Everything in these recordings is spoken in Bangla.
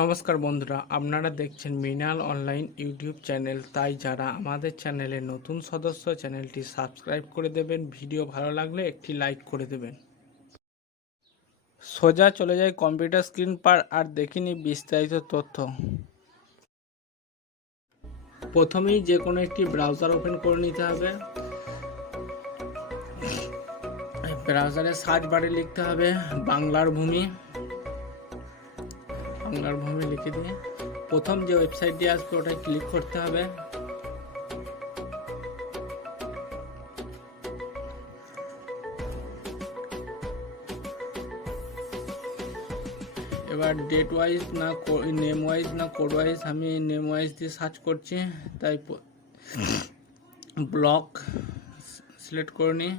নমস্কার বন্ধুরা, আপনারা দেখছেন মৃণাল অনলাইন ইউটিউব চ্যানেল। তাই যারা আমাদের চ্যানেলে নতুন সদস্য, চ্যানেলটি সাবস্ক্রাইব করে দেবেন। ভিডিও ভালো লাগলে একটি লাইক করে দেবেন। সোজা চলে যায় কম্পিউটার স্ক্রিন পার আর দেখিনি বিস্তারিত তথ্য। প্রথমেই যে কোনো একটি ব্রাউজার ওপেন করে নিতে হবে। ব্রাউজারে সার্চ বারে লিখতে হবে বাংলার ভূমি। বাংলার ভূমি লিখে দিয়ে। প্রথম যে ওয়েবসাইটটি আসবে ওটায় ক্লিক করতে হবে। এবার ডেট ওয়াইজ না নেম ওয়াইজ না কোড ওয়াইজ আমি নেম ওয়াইজ দিয়ে সার্চ করছি। তাই ব্লক সিলেক্ট করে নিই।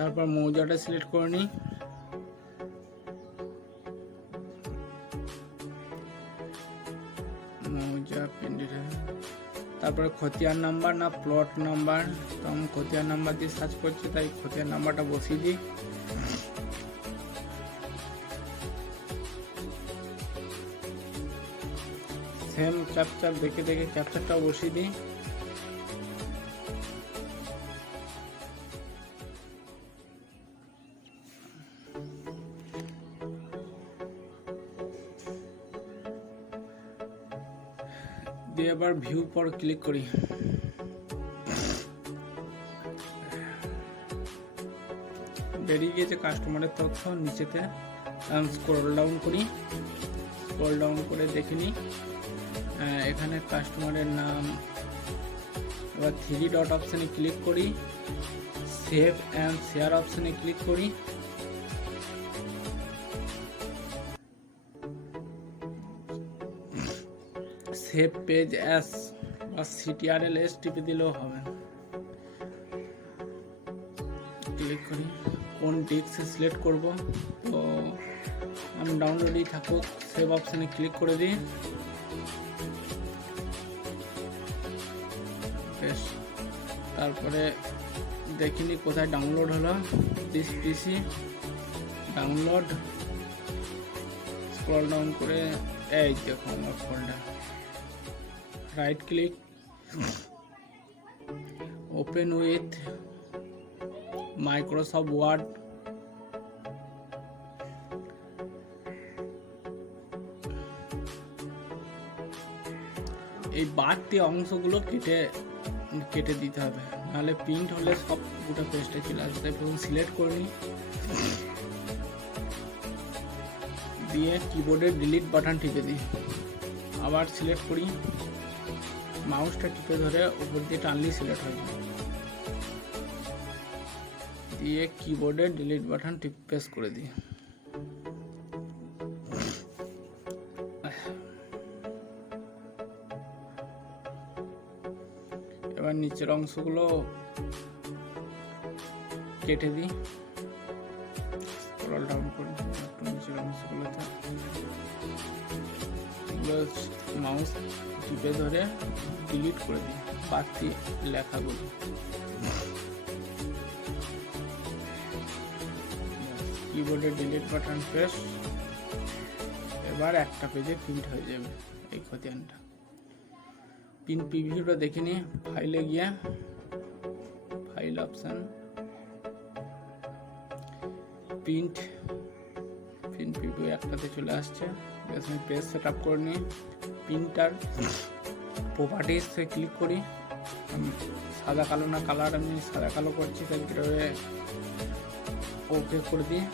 তারপর মৌজাটা সিলেক্ট করে নিই। মৌজা পিন্ডিটা তারপরে খতিয়ান নাম্বার না প্লট নাম্বার। তো আমি খতিয়ান নাম্বার দিয়ে সার্চ করছি, তাই খতিয়ান নাম্বারটা বসিয়ে দিই। সেম ক্যাপচার দেখে দেখে ক্যাপচারটাও বসিয়ে দিই। দিয়ে আবার ভিউ পর ক্লিক করি। বেরিয়ে গিয়েছে কাস্টমারের তথ্য, নিচেতে স্ক্রল ডাউন করি। স্ক্রল ডাউন করে দেখে নিই। এখানে কাস্টমারের নাম, এবার থ্রি ডট অপশানে ক্লিক করি। সেভ অ্যান্ড শেয়ার অপশানে ক্লিক করি। সেভ পেজ অ্যাস বা সিটিআরএল এস টিপে দিলেও হবে। ক্লিক করি। কোন ডিস্ক সিলেক্ট করব? তো আমি ডাউনলোডেই থাকুক, সেভ অপশানে ক্লিক করে দিই। তারপরে দেখিনি কোথায় ডাউনলোড হলো। This PC, download. Scroll down করে, এই দেখো আমার folder. Right click open with Microsoft Word এই বাড়তি অংশগুলো কেটে কেটে দিতে হবে। নাহলে প্রিন্ট হলে সব গোটা পেজটা চলে আসবে। প্রথম সিলেক্ট করে নিই। দিয়ে কিবোর্ডের ডিলিট বাটন টিপে দিই। আবার সিলেক্ট করি। মাউসটা টিপে ধরে উপর দিয়ে টানলেই সিলেক্ট হয়ে যাবে দিয়ে কিবোর্ডে ডিলিট বাটন টিপ প্রেস করে দিই। এবার নিচের অংশগুলো কেটে দিই। ডাউন করি একটু নিচের অংশগুলোতে। এগুলো মাউস টিপে ধরে ডিলিট করে দিই। বাড়তি লেখাগুলো কিবোর্ডে ডিলিট বাটন প্রেস এবার একটা পেজে প্রিন্ট হয়ে যাবে এই খতিয়ানটা। পিন প্রিভিউটা দেখে নিই ফাইলে গিয়ে ফাইল অপশান প্রিন্ট একটাতে চলে আসছে। আমি পেজ সেট আপ করে নিই। প্রিন্টার প্রপার্টিসে ক্লিক করি। সাদা, কালো না কালার আমি সাদা, কালো করছি তাই ওকে করে দিই।